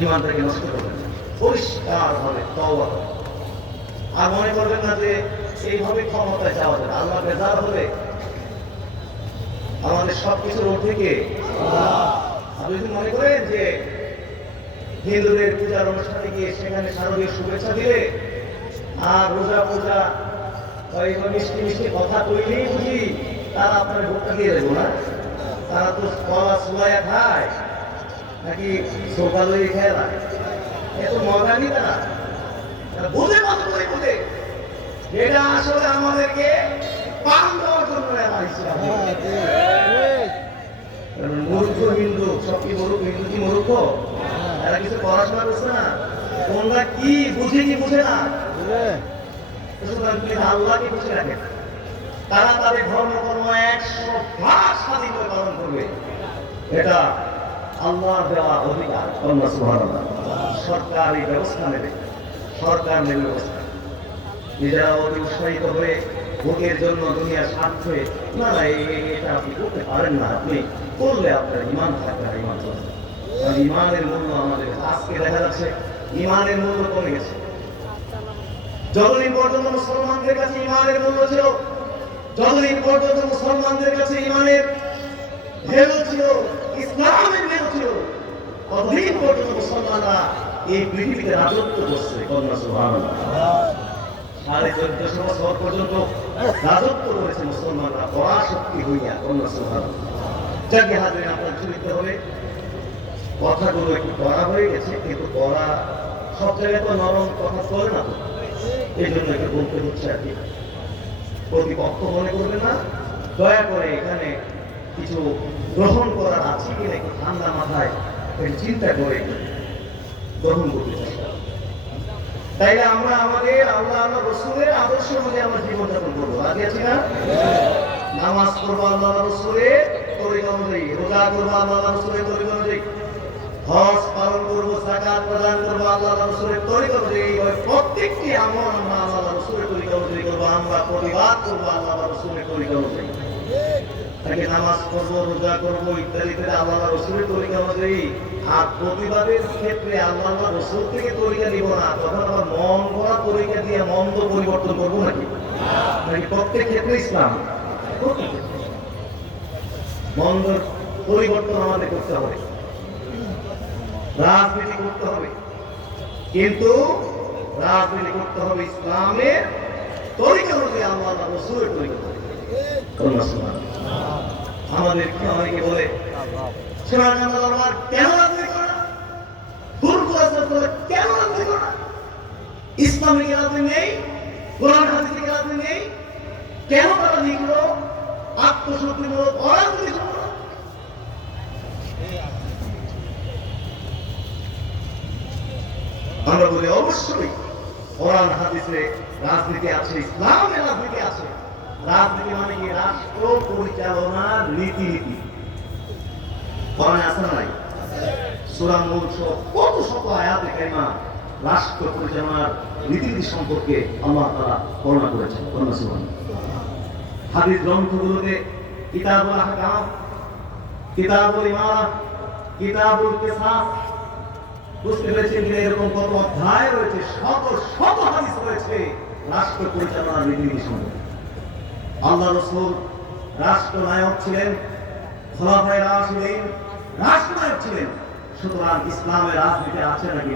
ইমানটাকে নষ্ট করবেন না, পরিষ্কার ভাবে তওবা করবেন। আর মনে করবেন না যে এইভাবে ক্ষমতায় যাওয়া যাবে। আল্লাহ বেজার হলে আমাদের সবকিছুর ঊর্ধ্বে কে? আপনি যদি মনে করেন যে হিন্দুদের পূজার অনুষ্ঠানে গিয়ে সেখানে শারদীয় শুভেচ্ছা দিলে আর রোজা পূজা ওই মিষ্টি মিষ্টি কথা কইলেই বুঝি তারা আপনার ভোটটা দিয়ে দেবো না? তারা তো কলা সুলাইয়া খায় নাকি সকালই খেয়ে না, এত মজা নি তারা বুঝে মতো করে বুঝে এটা আসলে আমাদেরকে পান দেওয়ার জন্য মূর্খ হিন্দু। সব কি মূর্খ? হিন্দু কি মূর্খ? এরা কিছু পড়াশোনা করছে না? তোমরা কি বুঝে কি বুঝে না? আল্লাহকে বুঝে রাখে, তারা তাদের ধর্ম কর্ম 100% স্বাধীনভাবে পালন করবে। এটা আল্লাহর দেওয়া অধিকার। সুবহানাল্লাহ। সরকার এই ব্যবস্থা নেবে, সরকার নেবে ব্যবস্থা। নিজেরা অতি উৎসাহিত হয়ে ভোটের জন্য দুনিয়ার স্বার্থে না না এটা আপনি করতে পারেন না, আপনি করলে আপনার ইমান থাকবে না, ইমান চলবে। ইমানের মূল্য আমাদের আজকে দেখা যাচ্ছে ইমানের মূল্য কমে গেছে। যতদিন পর্যন্ত মুসলমানদের কাছে ইমানের মূল্য ছিল, যতদিন পর্যন্ত মুসলমানদের কাছে ইমানের ভ্যালু ছিল, ইসলামের ভ্যালু ছিল, ততদিন পর্যন্ত মুসলমানরা এই পৃথিবীতে রাজত্ব করছে। সুবহানাল্লাহ। 1450 বছর পর্যন্ত রাজত্ব করেছে মুসলমানরা পরাশক্তি হইয়া। সুবহানাল্লাহ। যাকে হাজির আপনার চরিত্র হবে, কথাগুলো একটু কড়া হয়ে গেছে, কিন্তু কড়া সব জায়গায় তো নরম কথা চলে না, তো এই জন্য একটু বলতে হচ্ছে আর কি। প্রতিপক্ষ মনে করবে না, দয়া করে এখানে কিছু গ্রহণ করার আছে কিনা একটু ঠান্ডা মাথায় একটু চিন্তা করে গ্রহণ করতে চেষ্টা। তাইলে আমরা আমাদের আল্লাহ রসুলের আদর্শ অনুযায়ী আমরা জীবনযাপন করবো। রাজি আছি না? নামাজ করবো আল্লাহ রসুলের তরিকা অনুযায়ী, রোজা করবো আল্লাহ রসুলের তরিকা অনুযায়ী, হজ পালন করবো, যাকাত প্রদান করবো আল্লাহ রসুলের তরিকা অনুযায়ী। প্রত্যেকটি আমল আমরা আল্লাহ রসুলের তরিকা অনুযায়ী করবো, আমরা প্রতিবাদ করবো আল্লাহ রসুলের তরিকা অনুযায়ী। তাকে নামাজ করবো, রোজা করবো ইত্যাদিতে আল্লাহ রসুলের তরিকা অনুযায়ী। আর প্রতিবাদের ক্ষেত্রে আল্লাহ রসুল থেকে তরিকা নিব না, তখন আবার মন করা তরিকা দিয়ে মন তো পরিবর্তন করবো নাকি? প্রত্যেক ক্ষেত্রে ইসলাম মন্দ পরিবর্তন আমাদের করতে হবে, রাজনীতি করতে হবে, কিন্তু রাজনীতি করতে হবে ইসলামের তরিকা অনুযায়ী, আল্লাহ রসুলের তরিকা। আমাদের অনেকে বলে সোনারগাঁও দরবার কেন রাজনীতি করে না, কেন রাজনীতি করে না, ইসলামিক রাজনীতি নেই, কোরআন হাদিসের রাজনীতি নেই, কেন তারা লিখলো আত্মশক্তিমূলক অরাজনীতি করল? আমরা বলি অবশ্যই কোরআন হাদিসে রাজনীতি আছে, ইসলামে রাজনীতি আছে। রাজনীতি মানে কি? রাষ্ট্র পরিচালনার রীতিনীতি। কোরআনে আছে না নাই? সূরা নূর সহ কত শত আয়াতে কারিমা রাষ্ট্র পরিচালনার রীতিনীতি সম্পর্কে আল্লাহ তাআলা বর্ণনা করেছেন। সুবহানাল্লাহ। হাদিস গ্রন্থগুলোতে কিতাবুল আহকাম, কিতাবুল ইমারা, কিতাবুল কিসাস, বুঝতে পেরেছেন যে এরকম কত অধ্যায় রয়েছে, শত শত হাদিস রয়েছে রাষ্ট্র পরিচালনার রীতিনীতি সম্পর্কে। আল্লাহ রাসূল রাষ্ট্রনায়ক ছিলেন, খোলাফায়ে রাশিদিন রাষ্ট্রনায়ক ছিলেন। সুতরাং ইসলামের রাজনীতি আছে নাকি?